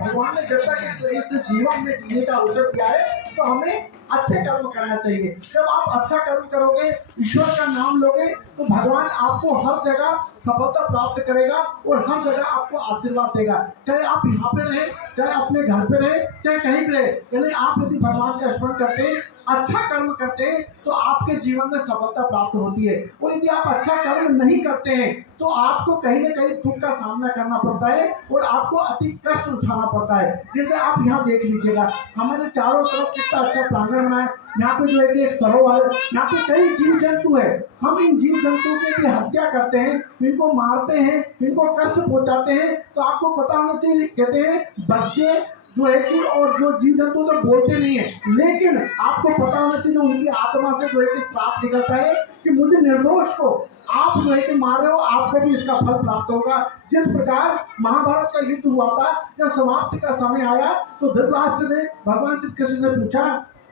भगवान ने जब तक इस जीवन में जीने का अवसर दिया है तो हमें अच्छे कर्म करना चाहिए। जब आप अच्छा कर्म करोगे, ईश्वर का नाम लोगे, तो भगवान आपको हर जगह सफलता प्राप्त करेगा और हर जगह आपको आशीर्वाद देगा। चाहे आप यहाँ पे रहे, चाहे अपने घर पे रहे, चाहे कहीं भी रहे, यानी आप यदि भगवान का स्मरण करते हैं, अच्छा कर्म करते हैं, तो आपके जीवन में सफलता प्राप्त होती है। और यदि आप अच्छा कर्म नहीं करते हैं तो आपको कहीं ना कहीं दुख का सामना करना पड़ता है और आपको अति कष्ट उठाना पड़ता है। जैसे आप यहाँ देख लीजिएगा, हमारे चारों तरफ कितना अच्छा प्रांगण है, यहाँ पे जो है कि एक सरोवर है, यहाँ पे कई जीव जंतु है। हम इन जीव जंतु की हत्या करते हैं, इनको मारते हैं, इनको कष्ट पहुंचाते हैं, तो आपको पता होना चाहिए, कहते हैं बच्चे जो है कि और जो जीव जंतु तो बोलते नहीं है, लेकिन आपको पता होना चाहिए उनकी आत्मा से जो है कि श्राप निकलता है कि मुझे निर्दोष को आप जो है कि मार रहे हो, आपको भी इसका फल प्राप्त होगा। जिस प्रकार महाभारत का युद्ध हुआ था, जब समाप्ति का समय आया तो धृतराष्ट्र ने भगवान श्री कृष्ण से पूछा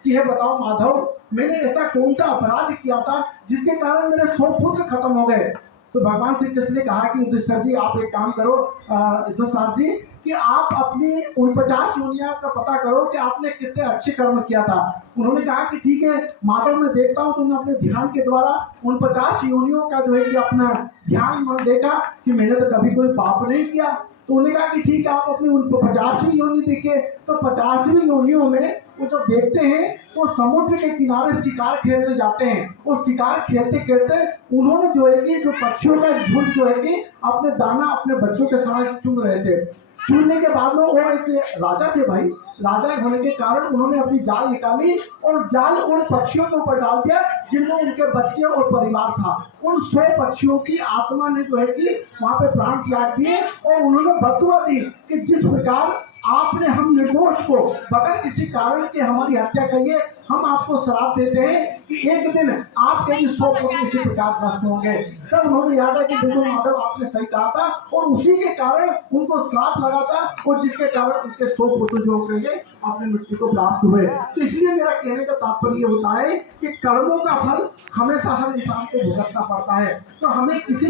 कि हे बताओ माधव, मैंने ऐसा कौन सा अपराध किया था जिसके कारण मेरे 100 पुत्र खत्म हो गए। तो भगवान श्री कृष्ण ने कहा कि युधिष्ठिर जी आप एक काम करो, युधिष्ठिर जी कि आप अपनी 49 योनियों का पता करो कि आपने कितने अच्छे कर्म किया था। उन्होंने कहा कि ठीक है माधव, मैं देखता हूँ तुमने अपने ध्यान के द्वारा 49 योनियों का जो है कि अपना ध्यान मन देखा कि मैंने तो कभी कोई पाप नहीं किया। तो उन्होंने कहा कि ठीक है आप अपनी उन 50वीं योनि देखिए। तो 50वीं योनियों में वो जब देखते हैं तो समुद्र के किनारे शिकार खेलने जाते हैं और शिकार खेलते खेलते उन्होंने जो है कि जो पक्षियों का झुंड जो है कि अपने दाना अपने बच्चों के साथ चुन रहे थे। चुनने के बाद में वो एक राजा थे भाई, राजा होने के कारण उन्होंने अपनी जाल निकाली और जाल उन पक्षियों के ऊपर डाल दिया जिनमें उनके बच्चे और परिवार था। उन 100 पक्षियों की आत्मा ने जो है कि वहां पे प्राण त्याग दिए और उन्होंने बदुआ दी कि जिस प्रकार आपने हम निर्दोष को बगैर किसी कारण के हमारी हत्या करिए, हम आपको श्राप देते हैं कि एक दिन आपके 100 पुत्र इसी प्रकार नष्ट होंगे। तब उन्होंने याद है कि बिल्कुल माधव आपने सही कहा था और उसी के कारण उनको श्राप लगा था और जिसके कारण उनके 100 पुत्र जो होंगे अपने मृत्यु को प्राप्त हुए। तो इसलिए मेरा कहने का तात्पर्य ये होता है कि कर्मों का फल हमेशा हर इंसान को भुगतना पड़ता है। तो हमें किसी